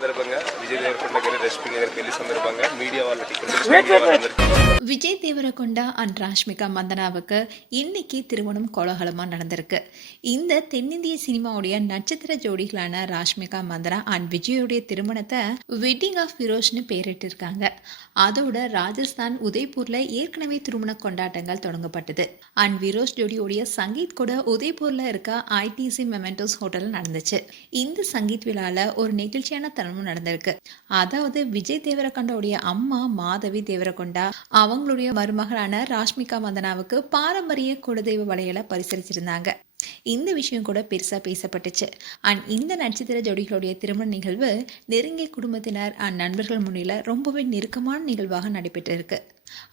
సందర్భంగా విజయ్ దేవరకొండ గారి రష్మిక గారి పెళ్లి సందర్భంగా మీడియా వాళ్ళకి விஜய் தேவரகொண்டா அண்ட் ராஷ்மிகா மந்தனாவுக்கு இன்னைக்கு திருமணம் கோலாகலமாக நடந்திருக்கு. இந்த தென்னிந்திய சினிமாவுடைய நட்சத்திர ஜோடிகளான ராஷ்மிகா மந்தனா அண்ட் விஜயோடைய திருமணத்தை வெட்டிங் ஆஃப் ஃபிரோஷ்னு பேரிட்டிருக்காங்க. அதோட ராஜஸ்தான் உதய்பூர்ல ஏற்கனவே திருமண கொண்டாட்டங்கள் தொடங்கப்பட்டது. அண்ட் விரோஷ் ஜோடியோடைய சங்கீத் கூட உதய்பூர்ல இருக்க ஐடிசி மெமெண்டோஸ் ஹோட்டல் நடந்துச்சு. இந்த சங்கீத் விழால ஒரு நெகிழ்ச்சியான தருணமும் நடந்திருக்கு. அதாவது விஜய் தேவரகொண்டாவுடைய அம்மா மாதவி தேவரகொண்டா அவங்களுடைய மருமகளான ராஷ்மிகா மந்தனாவுக்கு பாரம்பரிய குலதெய்வ வளையலை பரிசளிச்சிருந்தாங்க. இந்த விஷயம் கூட பெருசா பேசப்பட்டுச்சு. அண்ட் இந்த நட்சத்திர ஜோடிகளுடைய திருமண நிகழ்வு நெருங்கிய குடும்பத்தினர் அண்ட் நண்பர்கள் முன்னில ரொம்பவே நெருக்கமான நிகழ்வாக நடைபெற்றிருக்கு.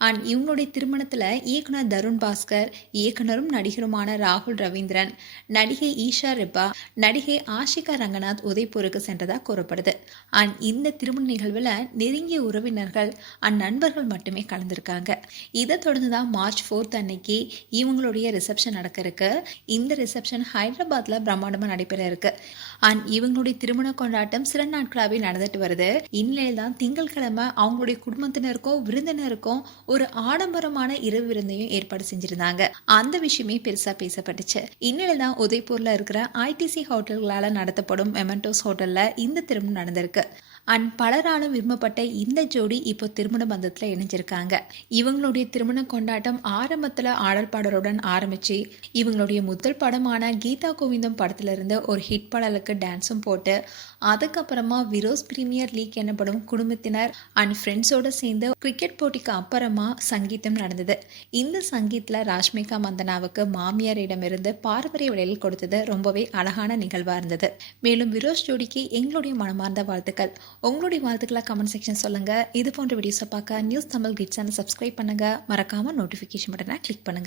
அண்ட் இவங்களுடைய திருமணத்துல இயக்குனர் தருண் பாஸ்கர், இயக்குனரும் நடிகருமான ராகுல் ரவீந்திரன், நடிகை ஈஷா ரெப்பா, நடிகை ஆஷிகா ரங்கநாத் உதய்பூருக்கு சென்றதா கூறப்படுது. அண்ட் இந்த திருமண நிகழ்வுல நெருங்கிய உறவினர்கள் அண்ட் நண்பர்கள் மட்டுமே கலந்துருக்காங்க. இதை தொடர்ந்துதான் மார்ச் 4 அன்னைக்கு இவங்களுடைய ரிசப்ஷன் நடக்க இருக்கு. இந்த ரிசப்ஷன் ஹைதராபாத்ல பிரம்மாண்டமா நடைபெற இருக்கு. அண்ட் இவங்களுடைய திருமண கொண்டாட்டம் சில நாட்களாகவே நடந்துட்டு வருது. இந்நிலையில் தான் திங்கட்கிழமை அவங்களுடைய குடும்பத்தினருக்கும் விருந்தினருக்கும் ஒரு ஆடம்பரமான இரவு விருந்தையும் ஏற்பாடு செஞ்சிருந்தாங்க. அந்த விஷயமே பெருசா பேசப்பட்டுச்சு. இந்நிலையில் தான் உதய்பூர்ல இருக்கிற ஐடிசி ஹோட்டல்களால நடத்தப்படும் மெமெண்டோஸ் ஹோட்டல்ல இந்த திருமணம் நடந்திருக்கு. அண்ட் பலராலும் விரும்பப்பட்ட இந்த ஜோடி இப்போ திருமண பந்தத்தில் இணைஞ்சிருக்காங்க. இவங்களுடைய திருமண கொண்டாட்டம் ஆரம்பத்தில் ஆடல் பாடலுடன் ஆரம்பிச்சு இவங்களுடைய முதல் படமான கீதா கோவிந்தம் படத்துல இருந்து ஒரு ஹிட் பாடலுக்கு டான்ஸும் போட்டு அதுக்கப்புறமா விரோஸ் பிரீமியர் லீக் எனப்படும் குடும்பத்தினர் அண்ட் ஃப்ரெண்ட்ஸோட சேர்ந்து கிரிக்கெட் போட்டிக்கு அப்புறமா சங்கீதம் நடந்தது. இந்த சங்கீத்தில் ராஷ்மிகா மந்தனாவுக்கு மாமியாரிடமிருந்து பாரம்பரிய விலையில் கொடுத்தது ரொம்பவே அழகான நிகழ்வாக இருந்தது. மேலும் விரோஸ் ஜோடிக்கு எங்களுடைய மனமார்ந்த வாழ்த்துக்கள். உங்களுடைய வாழ்த்துக்களை கமெண்ட் செக்ஷன் சொல்லுங்க. இது போன்ற வீடியோஸை பார்க்க news Tamil kids channel subscribe பண்ணுங்க. மறக்காம நோட்டிஃபிகேஷன் பட்டனை கிளிக் பண்ணுங்க.